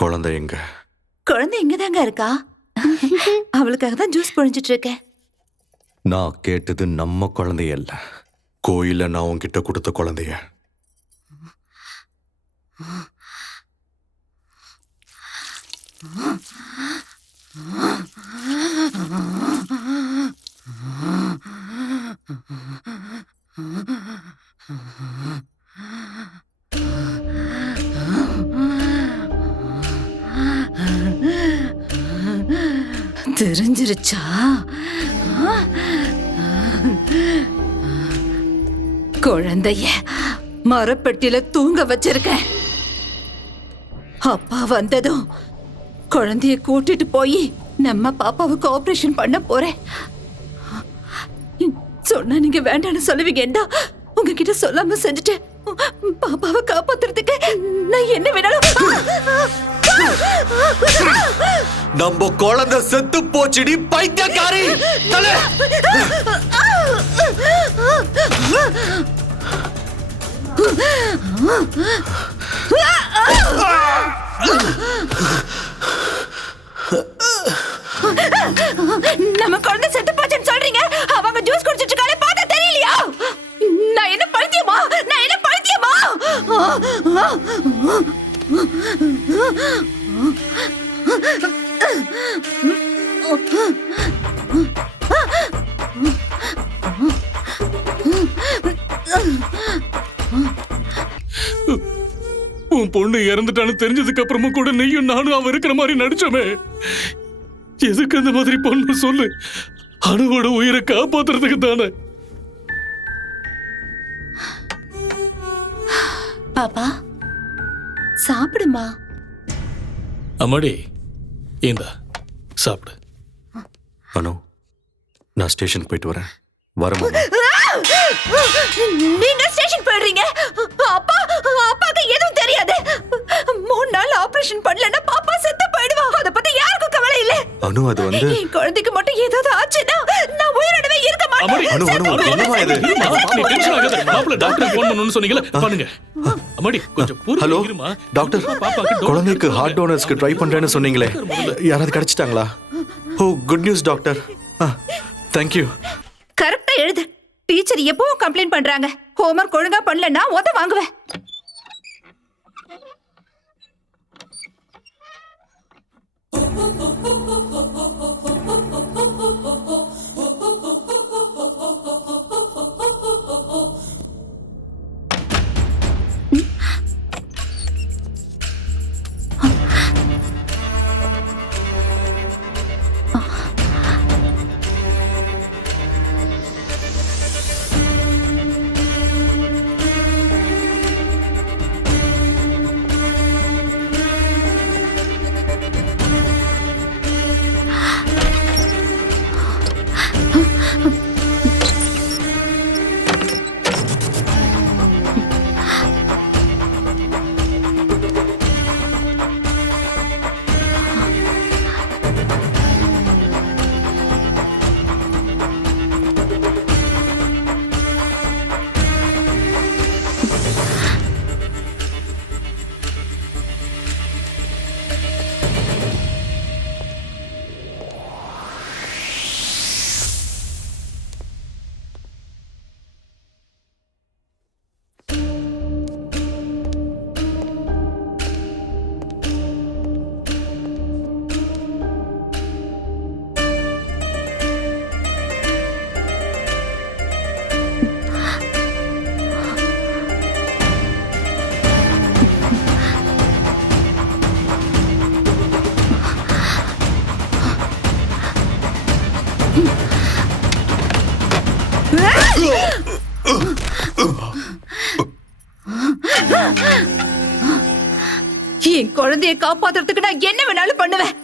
குழந்தை எங்க? குழந்தை இங்கதாங்க இருக்கா. அவளுக்காக தான் ஜூஸ் பொழிஞ்சிட்டு இருக்கேன். நான் கேட்டது நம்ம குழந்தைய இல்ல, கோயில நான் உன்கிட்ட கொடுத்த குழந்தைய. தெரிஞ்சிருச்சா? குழந்தைய மரப்பெட்டியில தூங்க வச்சிருக்கேன். அப்பா வந்ததும் குழந்தைய கூட்டிட்டு போய் நம்ம பாப்பாவுக்கு ஆபரேஷன் பண்ண போறேன். சொன்னா நீங்க வேண்டாம்னு சொல்லுவீங்கடா. உங்ககிட்ட சொல்லாம செஞ்சுட்டு பாப்பாவை காப்பாத்துறதுக்கு நான் என்ன வேணாலும். நம்ம குழந்தை செத்து போச்சுடி பைத்தியக்காரி. நம்ம குழந்தை செத்து போச்சுன்னு சொல்றீங்க. அவங்க ஜூஸ் குடிச்சிட்டு இருக்காளே, பார்த்தா தெரியலையா? நான் என்ன பைத்தியமா? நான் என்ன பைத்தியமா? உன் பொண்ணு இறந்துட்டான்னு தெரிஞ்சதுக்கு அப்புறமும் கூட நீயும் நானும் அவ இருக்கிற மாதிரி நடிச்சோமே. எதுக்கு அந்த மாதிரி பொண்ணு சொல்லு? அணுவோட உயிரை காப்பாத்துறதுக்கு தானே. பாப்பா சாப்பிடுமா. அம்மாடி ஏந்தா சாப்பிடு. அனு, நான் ஸ்டேஷன் போயிட்டு வரேன். வரமா? நீங்க ஸ்டேஷன் போயிடுறீங்க? அப்பா அப்பாக்கு எதுவும் தெரியாது. 3 நாள் ஆபரேஷன் பண்ணலன்னா பாப்பா செத்து போயிடுவா. அத பத்தி யாருக்கும் கவலை இல்ல. அனு, அது வந்து என் குழந்தைக்கு மட்டும் ஏதாவது ஆச்சுன்னா நான் உயிரோடவே இருக்க மாட்டேன். அனு, அனு, என்னமா இது? நீ டென்ஷன் ஆகாத. மாப்ள டாக்டர் ஃபோன் பண்ணனும்னு சொன்னீங்களே, பண்ணுங்க. அம்மாடி கொஞ்சம் ஹலோ இருமா. டாக்டர், குழந்தைக்கு ஹார்ட் டோனர்ஸ்க்கு ட்ரை பண்றேன்னு சொன்னீங்களே, யாராவது கிடைச்சிட்டாங்களா? ஓ, good news doctor. Thank you. கரெக்ட்டா எழுது. டீச்சர் எப்பவும் கம்ப்ளைண்ட் பண்றாங்க. ஹோம்வொர்க் ஒழுங்கா பண்ணலன்னா உத வாங்குவேன். என் குழந்தையை காப்பாத்துறதுக்கு நான் என்ன வேணாலும் பண்ணுவேன்.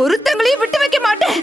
ஒருத்தங்களையும் விட்டு வைக்க மாட்டேன்.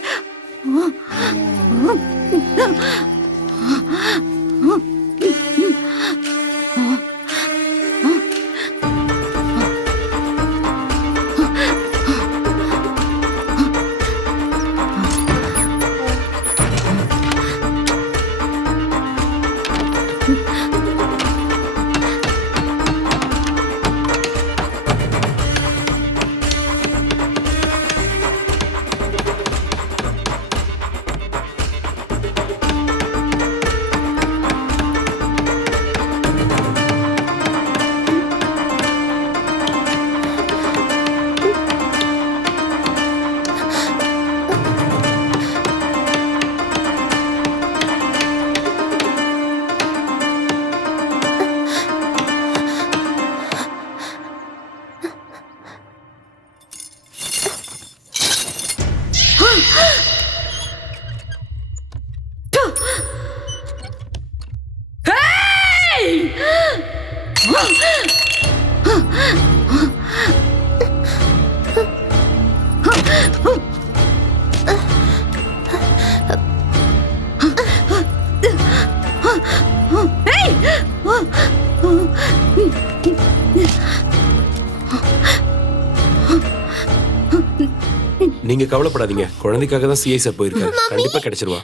நீங்க கவலைப்படாதீங்க, குழந்தைக்காக தான் சிஐ சார் போயிருக்காரு, கண்டிப்பா கிடைச்சிருவா.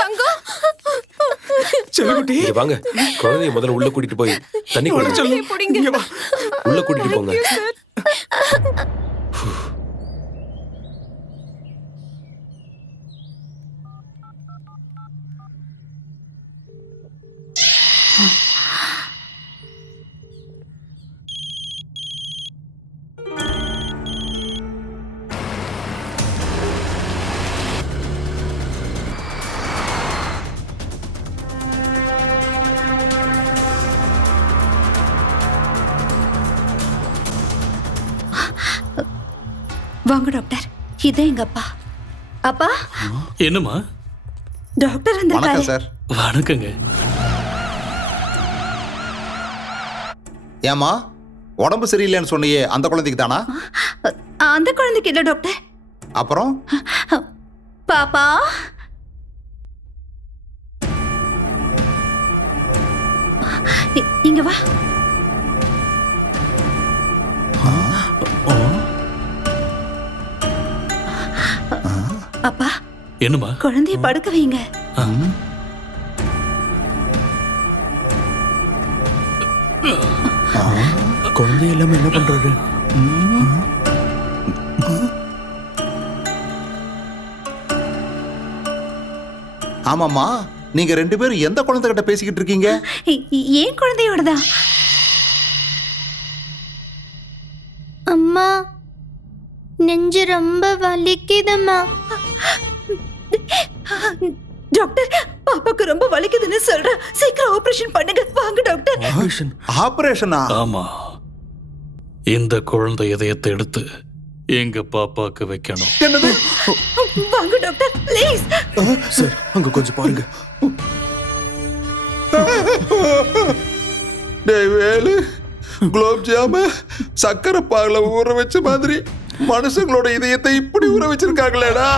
தங்கம் செல்லகுட்டி இங்க வாங்க, குழந்தைய முதல்ல உள்ள கூட்டிட்டு போய் தண்ணி குடிச்சு புடிங்க. உள்ள கூட்டிட்டு போங்க. வாங்க டாக்டர், இதான் எங்க அப்பா. அப்பா, என்னம்மா? டாக்டர் வந்திருக்காரு. சார். வணக்கங்க. ஏமா உடம்பு சரியில்லைன்னு சொன்னியே, அந்த குழந்தைக்கு தானா? அந்த குழந்தைக்கு இல்ல டாக்டர். அப்புறம் பாப்பா, இங்க வா. அப்பா, என்னம்மா? குழந்தைய படுக்க வைங்க. குழந்தை எல்லாமே என்ன பண்றாரு? ஆமாம்மா, நீங்க 2 பேரும் எந்த குழந்தைகிட்ட பேசிக்கிட்டு இருக்கீங்க? ஏன் குழந்தையோடதா? அம்மா, நெஞ்சு ரொம்ப வலிக்குதும்மா. டாக்டர், பாப்பாக்கு ரொம்ப வலிக்குதுன்னு சொல்ற. சீக்கிரம் ஆபரேஷன் பண்ணுங்க. வாங்க டாக்டர். ஆபரேஷனா? ஆமா, இந்த குழந்தை இதயத்தை எடுத்து எங்க பாப்பாக்கு வைக்கணும். என்னது? வாங்க டாக்டர், ப்ளீஸ். சார், அங்க கொஞ்சம் பாருங்க. டேய் வேலு, குலோப் ஜாமு சக்கரை பாகுல ஊற வச்ச மாதிரி மனுஷங்களோட இதயத்தை இப்படி ஊற வச்சிருக்காங்களேடா.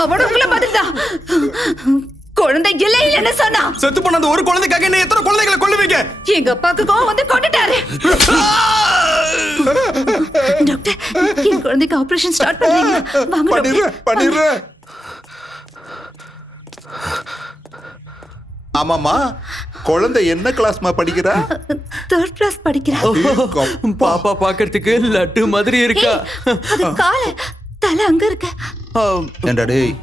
அவட உங்களை பதில்தான். குழந்தை இல்லை இல்லைன்னு சொன்னா. செத்து போன அந்த ஒரு குழந்தைக்காக என்ன எத்தனை குழந்தைகளை கொல்லுவீங்க? எங்க அப்பாக்கு கோவம் வந்து கொண்டுட்டாரு. டாக்டர், என் குழந்தைக்கு ஆபரேஷன் ஸ்டார்ட் பண்றீங்க. வாங்க டாக்டர். பண்ணிடுறேன். ஆமாமா, குழந்தை என்ன கிளாஸ்மா படிக்கிறா? 3rd கிளாஸ் படிக்கிறா. பாப்பா பாக்கிறதுக்கு லட்டு மாதிரி இருக்கா. அது கால தலை அங்க இருக்கு. ஏண்டா டேய்,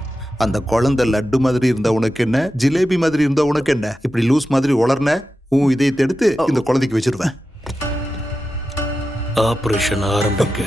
அந்த குழந்தை லட்டு மாதிரி இருந்த உனக்கு என்ன, ஜிலேபி மாதிரி இருந்த உனக்கு என்ன? இப்படி லூஸ் மாதிரி உளர்ன உன் இதயத்தை எடுத்து இந்த குழந்தைக்கு வச்சிருவேன். ஆபரேஷன் ஆரம்பிங்க.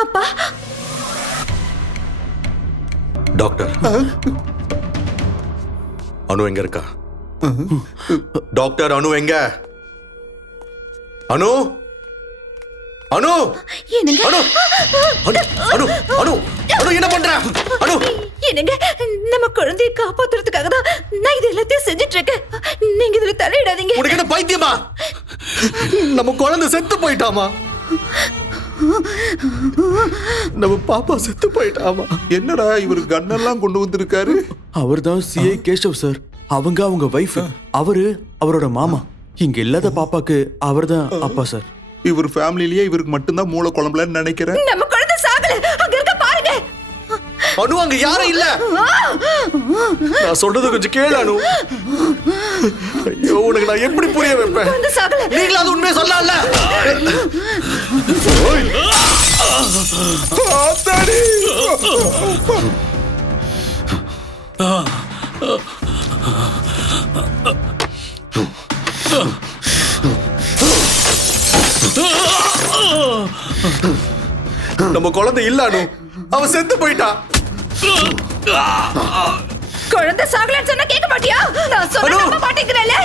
அப்பா, டாக்டர், அனு எங்க இருக்கா? டாக்டர், அனு எங்க? அனு, அனு, என்னங்க? அனு, அனு, அனு, அனு, அனு, என்ன பண்ற? அனு, என்னங்க, நம்ம குழந்தையை காப்பாத்துறதுக்காக தான் நான் இது எல்லாத்தையும் செஞ்சுட்டு இருக்கேன். நீங்க இதுல தலையிடாதீங்க. உனக்கு என்ன பைத்தியமா? நம்ம குழந்தை செத்து போயிட்டாமா. நம்ம பாப்பா செத்து போயிட்டாமா. என்னடா இவர் கண்ணெல்லாம் கொண்டு வந்திருக்காரு? அவர்தான் சிஐ கேஷவ் சார். அவங்க வைஃப். அவரோட மாமா. இங்க இல்லாத பாப்பாக்கு அவர்தான் அப்பா சார். இவர் ஃபேமிலிலேயே இவருக்கு மட்டும்தான் மூளை குழம்புலன்னு நினைக்கிறேன். நம்ம குழந்தை சாகல, அங்க இருக்க பாருங்க. அனு, அங்க யாரும் இல்ல. நான் சொல்றது கொஞ்சம் கேளு அனு. ஐயோ, உனக்கு நான் எப்படி புரிய வைப்பேன்? குழந்தை சாகல. நீங்களா அது உண்மையை சொல்லல. நம்ம குழந்தை இல்ல அனு, அவ செத்து போயிட்டா. குழந்தை சாகலன்னு சொன்னா கேட்க மாட்டியா? நான் சொன்னா நம்ப மாட்டேங்கிறேன்ல.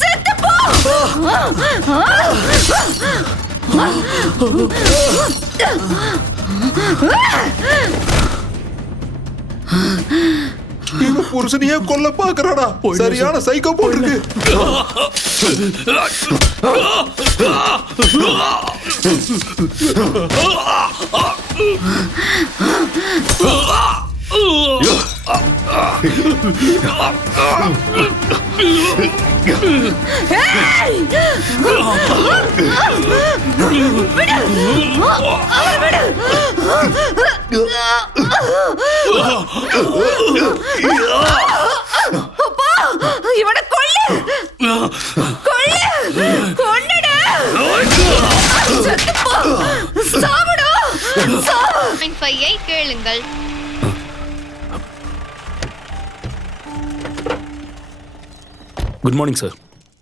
செத்து போ. இவன் புருஷனையே கொல்ல பாக்குறாடா. சரியான சைக்கோ போட்டிருக்கு. இவனை கொல்லு கொல்லு கொன்னுடு செத்து போ சாவுடா சாவு 5 ஐ கேளுங்கள். Good morning sir.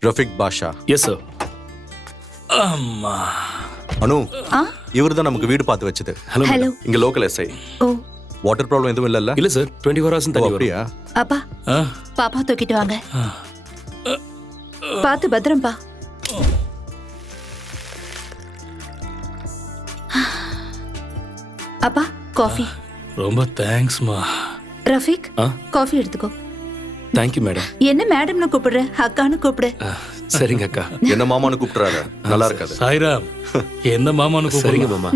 Rafiq Basha. Yes sir. Anu இவர்தான் நமக்கு வீடு பார்த்து வச்சது. ஹலோ ஹலோ இங்க லோக்கல் எஸ்ஐ. ஓ வாட்டர் ப்ராப்ளம் எதுவும் இல்லல்ல? இல்ல சார், 24 hours தண்ணி வரும். அப்படியா? அப்பா ஆ, பாப்பா தூக்கிட்டு வாங்க. பார்த்து பத்திரம்பா. அப்பா காஃபி. ரொம்ப தேங்க்ஸ்மா. ரஃபிக் ஆ, காஃபி எடுத்துக்கோ. Thank you madam. என்ன மேடம்னு கூப்பிடுற, அக்கான்னு கூப்பிடு. சரிங்க அக்கா. என்ன மாமான்னு கூப்பிட்டுறாரு, நல்லா இருக்காது. சாய்ராம், என்ன மாமான்னு சரிங்க மாமா.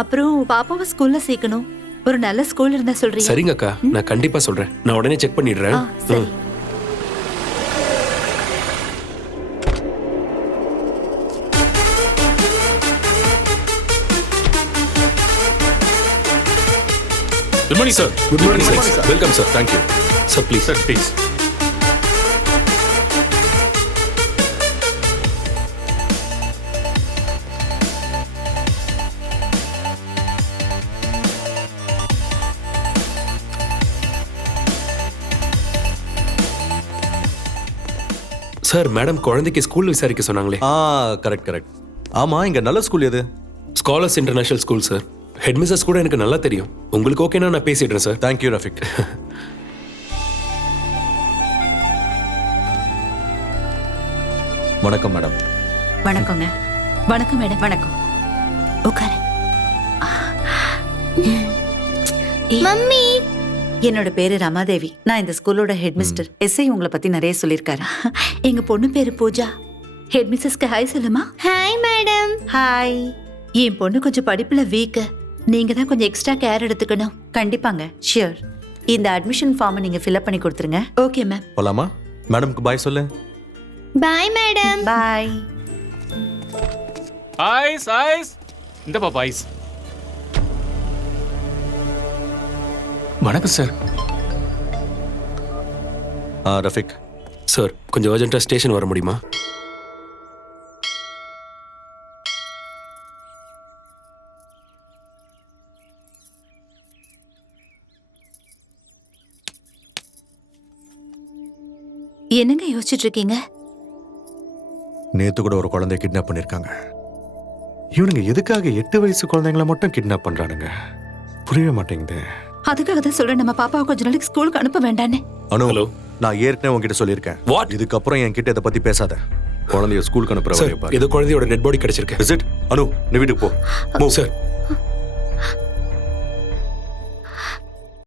அப்புறம் பாப்பாவை ஸ்கூல்ல சேர்க்கணும். ஒரு நல்ல ஸ்கூல் இருந்தா சொல்றீங்க? சரிங்க அக்கா, நான் கண்டிப்பா சொல்றேன். நான் உடனே செக் பண்ணிடுறேன். சரி. Good morning sir. Good morning sir. Welcome sir. Thank you sir please. Sir please. Sir, madam குழந்தைக்கு ஸ்கூல் விசாரிக்க சொன்னாங்களே. Correct correct. ஆமா, இங்க நல்ல ஸ்கூல் எது? Scholars international school sir. Headmistress கூட எனக்கு நல்லா தெரியும். உங்களுக்கு ஓகேனா நான் பேசிடுறேன் சார். தேங்க்யூ ரஃபிக். வணக்கம் மேடம். வணக்கங்க. வணக்கம் மேடம். வணக்கம். உட்காரு. மம்மி என்னோட பேரு ரமாதேவி. நான் இந்த ஸ்கூலோட ஹெட் மிஸ்டர். எஸ்ஐ உங்களை பத்தி நிறைய சொல்லியிருக்காரு. எங்க பொண்ணு பேரு பூஜா. ஹெட் மிஸ்ஸஸ்க்கு ஹாய் சொல்லுமா. Hi madam. ஹாய். என் பொண்ணு கொஞ்சம் படிப்புல வீக். நீங்க தான் கொஞ்சம் எக்ஸ்ட்ரா கேர் எடுத்துக்கணும். கண்டிப்பாங்க, ஷியோர். இந்த அட்மிஷன் ஃபார்மை நீங்க ஃபில்அப் பண்ணி கொடுத்துருங்க. Okay ma'am. போலாமா? மேடம்க்கு பாய் சொல்லு. Bye madam. Bye. Ice ice இந்த பாப்பா ஐஸ். வணக்கம் சார். ரஃபிக். சார், கொஞ்சம் அர்ஜென்ட்டா ஸ்டேஷன் வர முடியுமா? என்னங்க யோசிச்சுட்டு இருக்கீங்க? நேத்து கூட ஒரு குழந்தைய கிட்னாப் பண்ணிருக்காங்க. இவனுங்க எதுக்காக 8 வயசு குழந்தைங்களை மட்டும் கிட்னாப் பண்றானுங்க? புரியவே மாட்டேங்குது. அதுக்காக தான் சொல்றேன், நம்ம பாப்பாவை கொஞ்ச நாளைக்கு ஸ்கூலுக்கு அனுப்ப வேண்டான்னு. அனு, ஹலோ. நான் ஏற்கனவே உன்கிட்ட சொல்லியிருக்கேன். What? இதுக்கப்புறம் என்கிட்ட இதை பத்தி பேசாத. குழந்தைய ஸ்கூலுக்கு அனுப்புற சார், வரையும் பாரு. ஏதோ குழந்தையோட டெட் பாடி கிடைச்சிருக்கு. Is it? அனு, நீ வீட்டுக்கு போ. சார்,